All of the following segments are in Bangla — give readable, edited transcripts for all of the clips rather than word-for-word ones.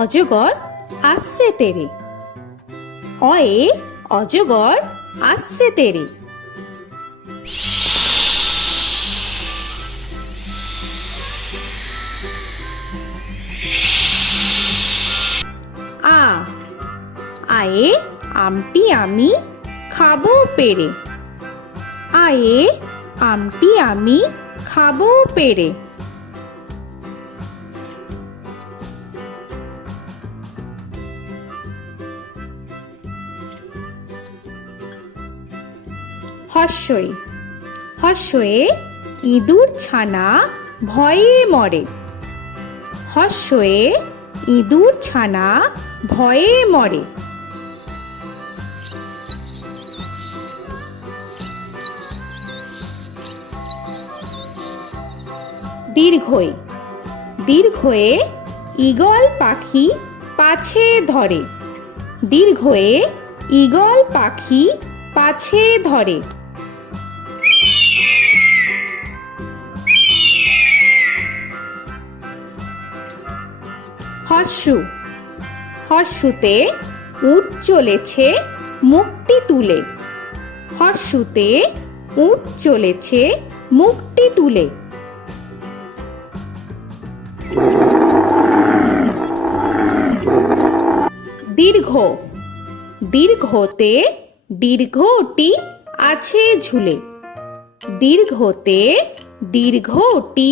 অজগর আসছে তেরে। অয়ে অজগর আসছে তেরে। আ আয়ে আমটি আমি খাবো পেরে। আয়ে আমটি আমি খাবো পেরে। হর্ষই হর্ষয়ে ইঁদুর ছানা ভয়ে মরে। হর্ষয়ে ইঁদুর ছানা ভয়ে মরে। দীর্ঘই দীর্ঘয়ে ঈগল পাখি পাছে ধরে। দীর্ঘয়ে ঈগল পাখি পাছে ধরে। হর্ষু হর্ষুতে উট চলেছে মুখটি তুলে। হর্ষুতে উট চলেছে মুখটি তুলে। দীর্ঘ দীর্ঘতে দীর্ঘটি আছে ঝুলে। দীর্ঘতে দীর্ঘটি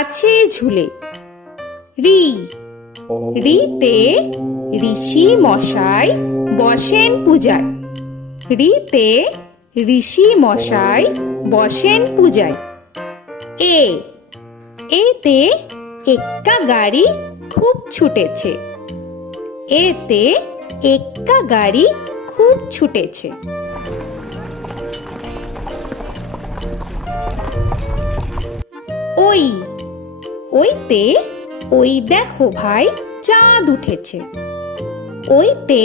আছে ঝুলে। রি রিতে ঋষি মশাই বসেন পূজায়। রিতে ঋষি মশাই বসেন পূজায়। এ এতে এক্কা গাড়ি খুব ছুটেছে। এতে এক্কা গাড়ি খুব ছুটেছে। ওই ওইতে ওই দেখো ভাই চাঁদ উঠেছে। ওইতে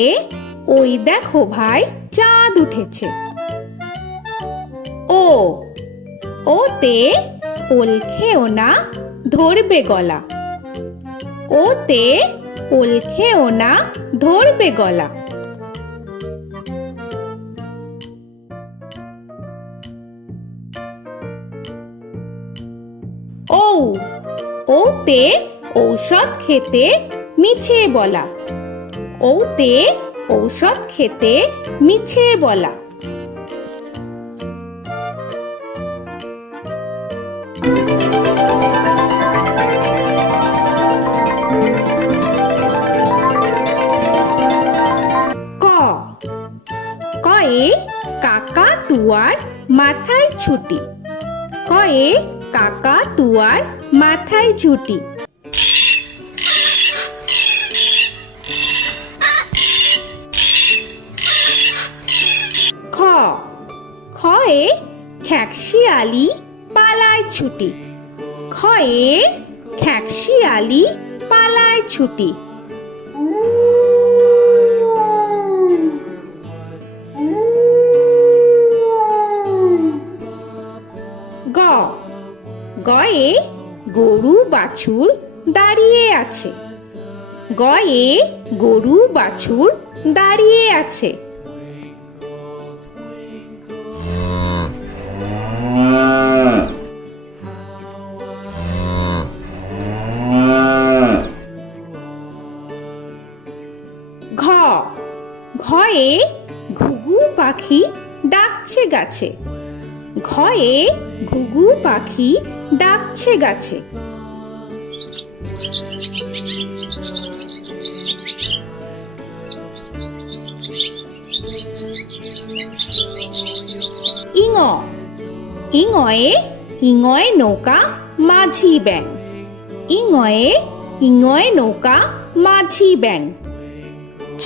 ওই দেখো ভাই চাঁদ উঠেছে। ও ওতে ওল খেও না ধরবে গলা। ওতে ওল খেও না ধরবে গলা। ঔ ওতে ঔষধ খেতে মিছে বলা। ওতে ঔষধ খেতে মিছে বলা। ক কয়ে কাকা তুয়ার মাথায় ছুটি। কয়ে কাকা তুয়ার মাথায় ছুটি। খ খয়ে খ্যাকশিয়ালি পালায় ছুটি। খয়ে খ্যাকশিয়ালি পালায় ছুটি। গ গয়ে গরু বাছুর দাঁড়িয়ে আছে। গয়ে গরু বাছুর দাঁড়িয়ে আছে। ঘ ঘয়ে ঘুঘু পাখি ডাকছে গাছে। ঘয়ে ঘুঘু পাখি ডাকছে গাছে। ইঙ ইঙয়ে ইঙয়ে নৌকা মাঝি ব্যাং। ইঙয়ে ইঙয়ে নৌকা মাঝি ব্যাং। চ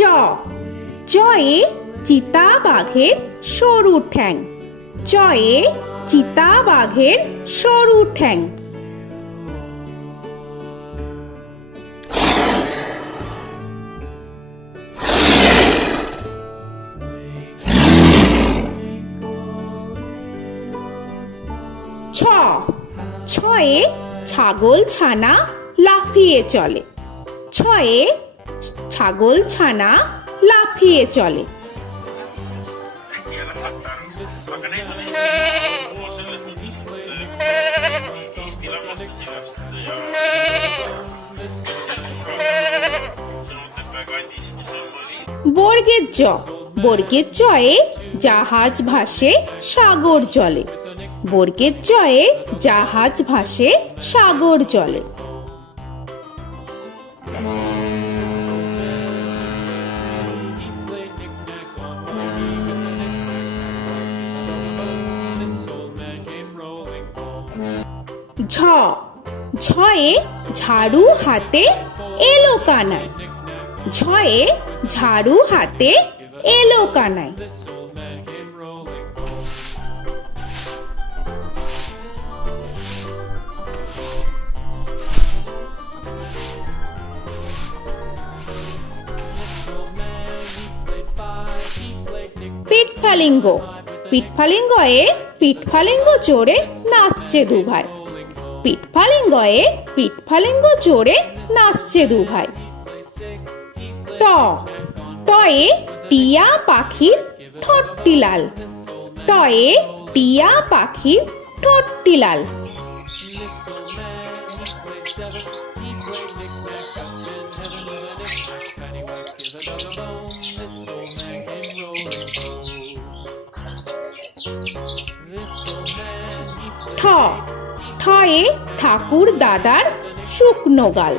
চয়ে চিতা বাঘের সরু ঠ্যাং। চয়ে চিতা বাঘের সরু ঠ্যাং। ছ ছয়ে ছাগল ছানা লাফিয়ে চলে। ছয়ে ছাগল ছানা লাফিয়ে চলে। বর্গের জ, বর্গের জয়ে জাহাজ ভাসে সাগর জলে। বর্গের জয়ে জাহাজ ভাসে সাগর জলে। ঝ, ঝয়ে ঝাড়ু হাতে এলো কানাই। ঝয়ে ঝাড়ু হাতে এলো কানাই। পিঠফালিঙ্গ, পিঠফালিঙ্গয়ে পিঠফালিঙ্গ চড়ে নাচছে দু ভাই। পিঠফালিঙ্গয়ে পিঠফালিঙ্গ চড়ে নাচছে দু ভাই। ট, টয়ে টিয়া পাখির ঠোঁটটি লাল। টয়ে টিয়া পাখির ঠোঁটটি লাল। ঠ, ঠয়ে ঠাকুর দাদার শুকনো গাল।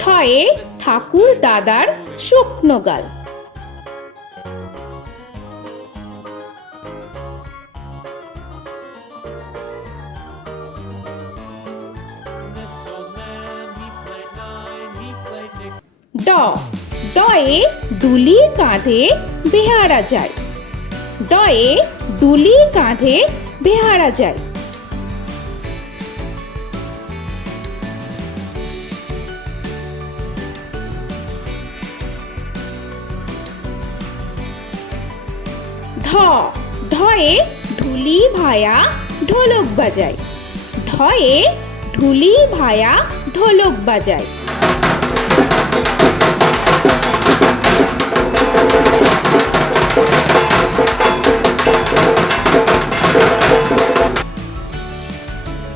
ঠয়ে ঠাকুর দাদার শুকনো গাল। ড, ডয়ে ডুলি কাঁধে বেহারা যায়। ডয়ে ডুলি কাঁধে বেহারা যায়। ধ, ধয়ে ঢুলি ভায়া ঢোলক বাজায়। ধয়ে ঢুলি ভায়া ঢোলক বাজায়।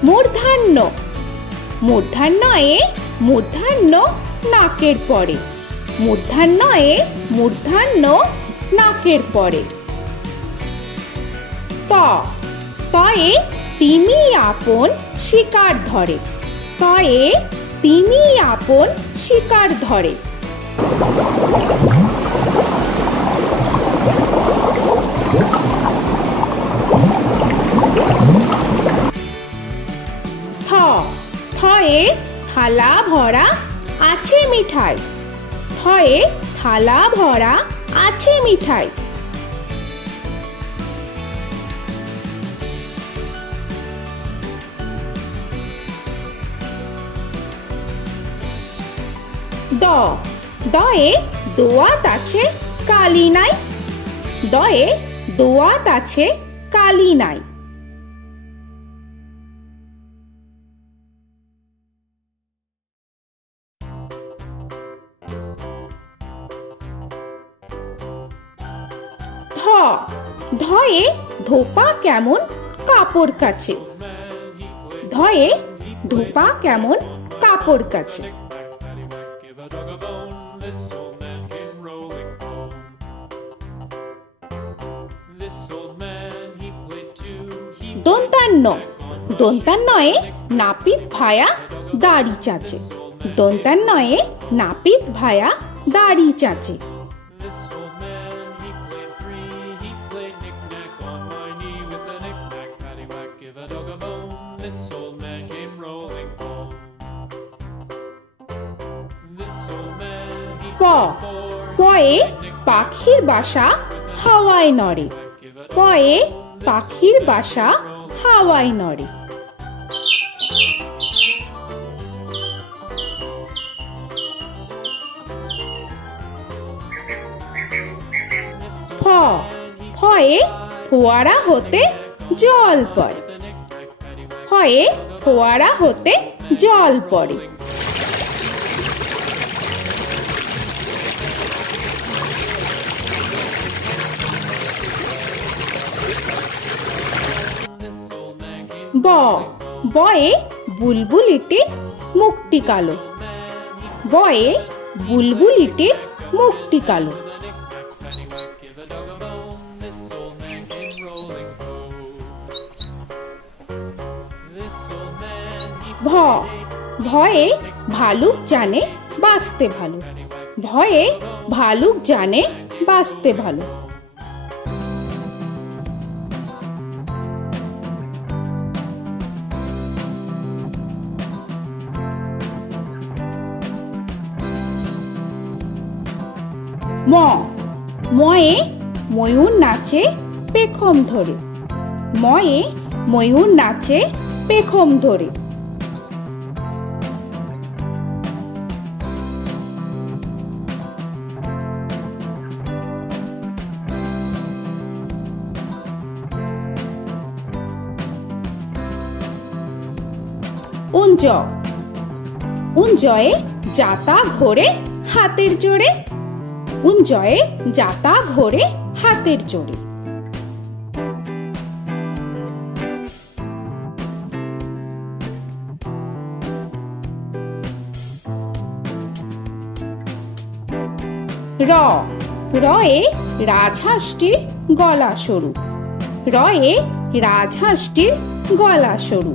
মূর্ধন্য, মূর্ধন্যয়ে মূর্ধন্য নাকের পরে। মূর্ধন্যয়ে মূর্ধন্য নাকের পরে। ত, তয়ে তিমি আপন শিকার ধরে। তয়ে তিমি আপন শিকার ধরে। থ, থয়ে থালা ভরা আছে মিঠাই। থয়ে থালা ভরা আছে মিঠাই। দ, দয়ে দোয়াত আছে কালি নাই। দয়ে দোয়াত আছে কালি নাই। ধ, ধয়ে ধোপা কেমন কাপড় কাচে। ধয়ে ধোপা কেমন কাপড় কাচে। দন্তান্ন, দন্তান্নয়ে নাপিত ভায়া দাড়ি চাচে। দন্তান্নয়ে নাপিত ভায়া দাড়ি চাচে। প, পয়ে পাখির বাসা হাওয়ায় নড়ে। পয়ে পাখির বাসা হাওয়ায় নড়ে। ফ, ফয়ে ফোয়ারা হতে জল পড়ে। ফয়ে ফোয়ারা হতে জল পড়ে। ব বয়ে বুলবুলিটির মুখটি কালো। বয়ে বুলবুলিটির মুখটি কালো। ভ ভয়ে ভালুক জানে বাঁচতে ভালো। ভয়ে ভালুক জানে বাঁচতে ভালো। ম ময়ে ময়ূর নাচে পেখম ধরে। ময়ে ময়ূর নাচে পেখম ধরে। উঞ্জ উঞ্জয়ে যাতা ঘোরে হাতের জোরে। উঞ্জয়ে যাতা ঘোরে হাতের জোরে। র রয়ে রাজহাঁসটির গলা সরু। রয়ে রাজহাঁসটির গলা সরু।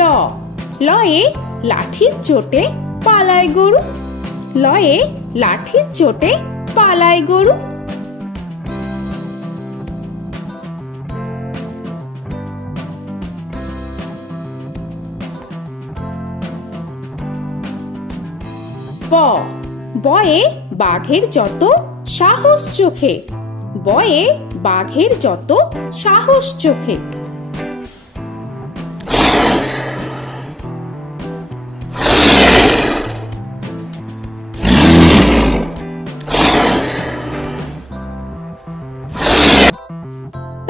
ল লয়ে লাঠির চোটে পালায় গরু। লয়ে লাঠির চোটে পালায় গরু। ব বয়ে বাঘের যত সাহস চোখে। বয়ে বাঘের যত সাহস চোখে।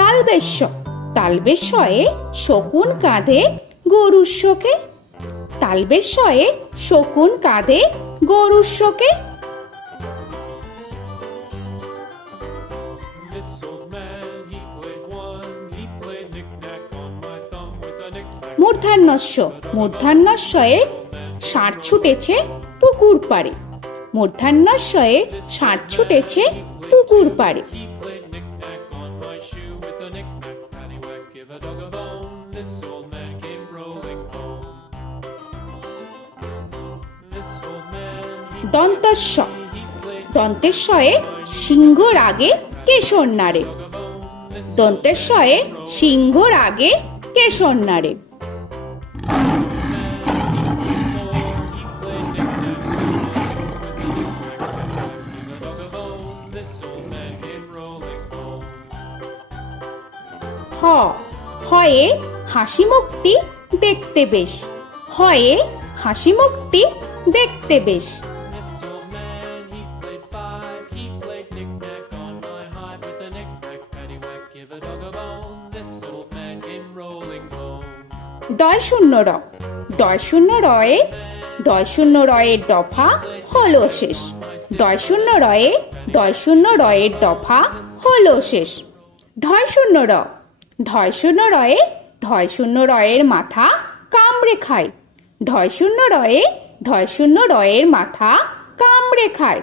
তালবেশ্য তালবেশ্যয়ে শকুন কাঁধে গরুর শোকে। তালবেশ্যয়ে শকুন কাঁধে গরুর শোকে। মূর্ধন্যস্য মূর্ধন্যস্বয়ে ষাঁড় ছুটেছে পুকুর পাড়ে। মূর্ধন্যস্বয়ে ষাঁড় ছুটেছে পুকুর পাড়ে। দন্তস্ব দন্তেশ্বয়ে সিংহর আগে কেশর নাড়ে। দন্তেশ্বয়ে সিংহর আগে কেশর নাড়ে। হ হয়ে হাসি মুখটি দেখতে বেশ। হয়ে হাসি মুখটি দেখতে বেশ। ডয় শূন্য র ডয় শূন্য রয়ে ডয় শূন্য রয়ের দফা হলো শেষ। ডয় শূন্য রয়ে ডয় শূন্য রয়ের দফা হলো শেষ। ঢয় শূন্য র ঢয় শূন্য রয়ে ঢয় শূন্য রয়ের মাথা কামড়ে খায়। ঢয় শূন্য রয়ে ঢয় শূন্য রয়ের মাথা কামড়ে খায়।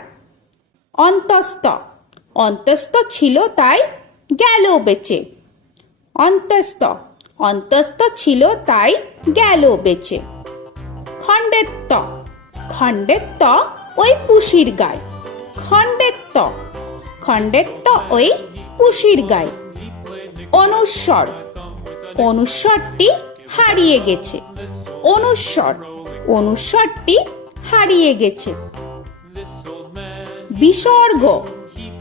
অন্তস্থ অন্তস্থ ছিল তাই গেল বেঁচে। অন্তস্থ অন্তস্থ ছিল তাই গেল বেঁচে। খণ্ডেত্ব খণ্ডেত্ব ওই পুষির গায়। খণ্ডেত্ব খণ্ডেত্ব ওই পুষির গায়। অনুস্বর অনুস্বরটি হারিয়ে গেছে। অনুস্বর অনুস্বরটি হারিয়ে গেছে। বিসর্গ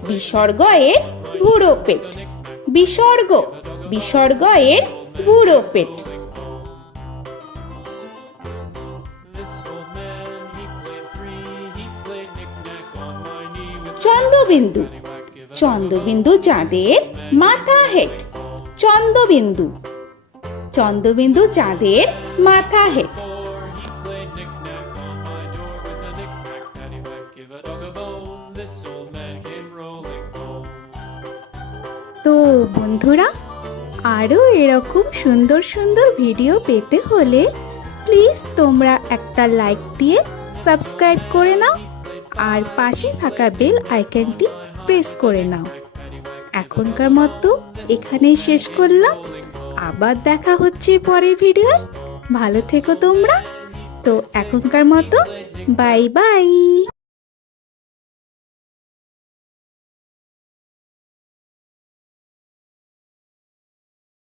বিসর্গ এর বুড়ো পেট। বিসর্গ বিসর্গ এর বুড়ো পেট। চন্দ্রবিন্দু চন্দ্রবিন্দু চাঁদের মাথা হেট। চন্দ্রবিন্দু চন্দ্রবিন্দু চাঁদের মাথা হেড। তো বন্ধুরা, আরও এরকম সুন্দর সুন্দর ভিডিও পেতে হলে প্লিজ তোমরা একটা লাইক দিয়ে সাবস্ক্রাইব করে নাও আর পাশে থাকা বেল আইকনটি প্রেস করে নাও। এখনকার মতো এখানেই শেষ করলাম, আবার দেখা হচ্ছে পরের ভিডিও। ভালো থেকো তোমরা। তো এখনকার মতো বাই বাই।